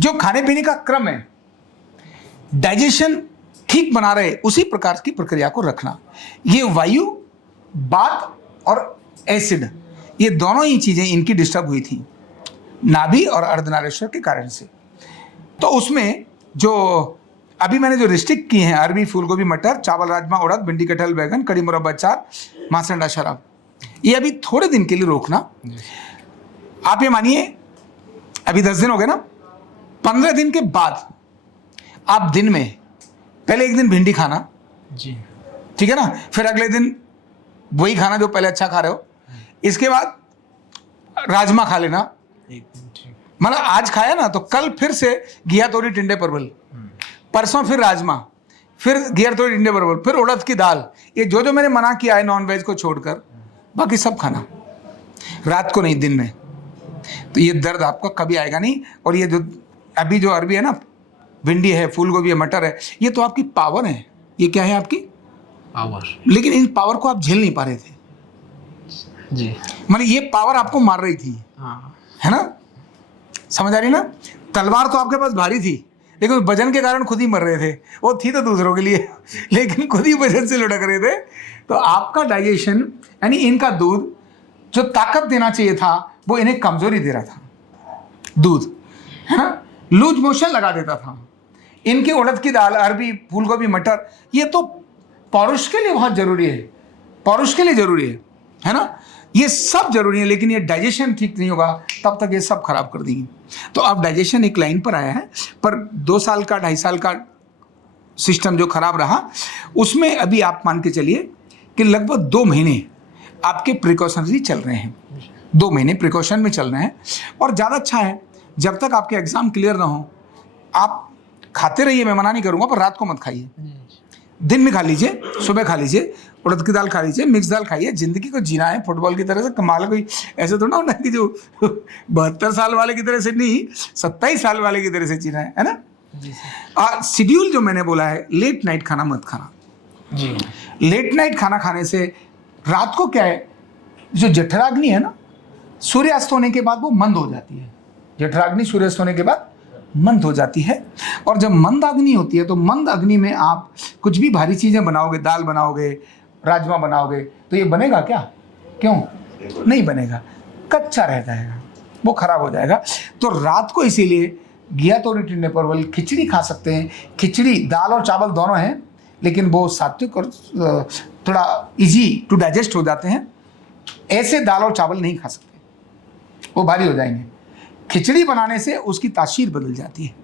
जो खाने पीने का क्रम है, डाइजेशन ठीक बना रहे उसी प्रकार की प्रक्रिया को रखना। ये वायु, बात और एसिड, ये दोनों ही चीजें इनकी डिस्टर्ब हुई थी नाभि और अर्धनारेश्वर के कारण से। तो उसमें जो अभी मैंने जो रिस्ट्रिक्ट किए हैं, अरबी, फूलगोभी, मटर, चावल, राजमा, उड़द, भिंडी, कटहल, बैंगन, कड़ी, मुरब्बा, अचार, मांस, अंडा, शराब, ये अभी थोड़े दिन के लिए रोकना। आप ये मानिए अभी 10 दिन हो गए ना, 15 दिन के बाद आप दिन में पहले एक दिन भिंडी खाना जी, ठीक है ना, फिर अगले दिन वही खाना जो पहले अच्छा खा रहे हो, इसके बाद राजमा खा लेना। एक दिन ठीक। मतलब आज खाया ना तो कल फिर से घिया, तोरी, टिंडे, परवल, परसों फिर राजमा, फिर घिया, तोरी, टिंडे, परवल, फिर उड़द की दाल। ये जो जो मैंने मना किया है नॉन वेज को छोड़कर, बाकी सब खाना, रात को नहीं, दिन में। तो ये दर्द आपको कभी आएगा नहीं। और ये जो अभी जो अरबी है ना, भिंडी है, फूलगोभी है, मटर है, ये तो आपकी पावर है। ये क्या है आपकी पावर। लेकिन इन पावर को आप झेल नहीं पा रहे थे जी, मतलब ये पावर आपको मार रही थी, हाँ, है ना, समझ आ रही ना। तलवार तो आपके पास भारी थी, लेकिन उस वजन के कारण खुद ही मर रहे थे। वो थी तो दूसरों के लिए, लेकिन खुद ही वजन से लुढ़क रहे थे। तो आपका डाइजेशन, यानी इनका दूध जो ताकत देना चाहिए था वो इन्हें कमजोरी दे रहा था। दूध, है ना, लूज मोशन लगा देता था। इनकी उड़द की दाल, अरबी, फूलगोभी, मटर, ये तो पौरुष के लिए बहुत जरूरी है, पौरुष के लिए जरूरी है ना, ये सब जरूरी है। लेकिन ये डाइजेशन ठीक नहीं होगा तब तक ये सब खराब कर देंगी। तो अब डाइजेशन एक लाइन पर आया है, पर 2 साल का, 2.5 साल का सिस्टम जो खराब रहा, उसमें अभी आप मान के चलिए कि लगभग 2 महीने आपके प्रिकॉशनरी चल रहे हैं। 2 महीने प्रिकॉशन में चल रहे हैं और ज़्यादा अच्छा है। जब तक आपके एग्जाम क्लियर ना हो, आप खाते रहिए, मैं मना नहीं करूँगा, पर रात को मत खाइए। दिन में खा लीजिए, सुबह खा लीजिए, उड़द की दाल खा लीजिए, मिक्स दाल खाइए। जिंदगी को जीना है फुटबॉल की तरह से, कमाल। कोई ऐसे तो ना होना कि जो 72 साल वाले की तरह से नहीं, 27 साल वाले की तरह से जीना है ना। शेड्यूल जो मैंने बोला है, लेट नाइट खाना मत खाना जी। लेट नाइट खाना खाने से रात को क्या है, जो जठराग्नि है ना, सूर्यास्त होने के बाद वो मंद हो जाती है। जठराग्नि सूर्यास्त होने के बाद मंद हो जाती है। और जब मंद अग्नि होती है तो मंद अग्नि में आप कुछ भी भारी चीज़ें बनाओगे, दाल बनाओगे, राजमा बनाओगे, तो ये बनेगा क्या? क्यों नहीं बनेगा? कच्चा रह जाएगा, वो खराब हो जाएगा। तो रात को इसीलिए घिया, तोरी, टिंडे, परवल, खिचड़ी खा सकते हैं। खिचड़ी दाल और चावल दोनों हैं, लेकिन वो सात्विक और थोड़ा इजी टू डाइजेस्ट हो जाते हैं। ऐसे दाल और चावल नहीं खा सकते, वो भारी हो जाएंगे। खिचड़ी बनाने से उसकी तासीर बदल जाती है।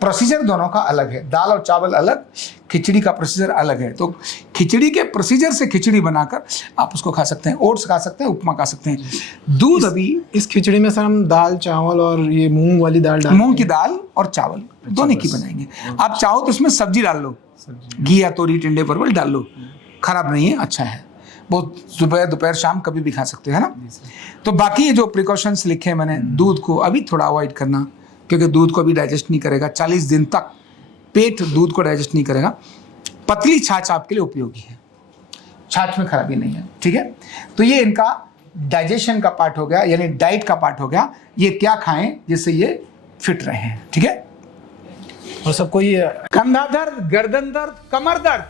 प्रोसीजर दोनों का अलग है, दाल और चावल अलग, खिचड़ी का प्रोसीजर अलग है। तो खिचड़ी के प्रोसीजर से खिचड़ी बनाकर आप उसको खा सकते हैं, ओट्स खा सकते हैं, उपमा खा सकते हैं। दूध अभी इस खिचड़ी में सर हम दाल, चावल और ये मूंग वाली दाल डाल, मूंग की दाल और चावल दोनों की बनाएंगे। आप चाहो तो इसमें सब्जी डाल लो, घी या तोरी, टिंडे, परवल डाल लो, खराब नहीं है, अच्छा है। वो सुबह, दोपहर, शाम कभी भी खा सकते हो, है ना। तो बाकी ये जो प्रिकॉशंस लिखे हैं मैंने, दूध को अभी थोड़ा अवॉइड करना, क्योंकि दूध को अभी डाइजेस्ट नहीं करेगा 40 दिन तक, पेट दूध को डाइजेस्ट नहीं करेगा। पतली छाछ आपके लिए उपयोगी है, छाछ में खराबी नहीं है, ठीक है। तो ये इनका डाइजेशन का पार्ट हो गया, यानी डाइट का पार्ट हो गया। ये क्या खाएं जिससे ये फिट रहे हैं, ठीक है। और सबको ये कंधा दर्द, गर्दन दर्द, कमर दर्द,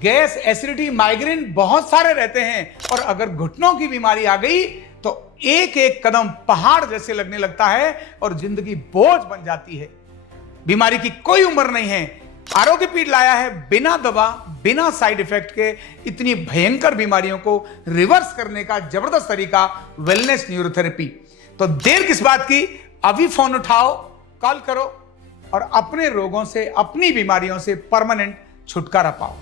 गैस, एसिडिटी, माइग्रेन बहुत सारे रहते हैं। और अगर घुटनों की बीमारी आ गई तो एक एक कदम पहाड़ जैसे लगने लगता है और जिंदगी बोझ बन जाती है। बीमारी की कोई उम्र नहीं है। आरोग्य पीठ लाया है बिना दवा, बिना साइड इफेक्ट के इतनी भयंकर बीमारियों को रिवर्स करने का जबरदस्त तरीका, वेलनेस न्यूरोथेरेपी। तो देर किस बात की, अभी फोन उठाओ, कॉल करो और अपने रोगों से, अपनी बीमारियों से परमानेंट छुटकारा पाओ।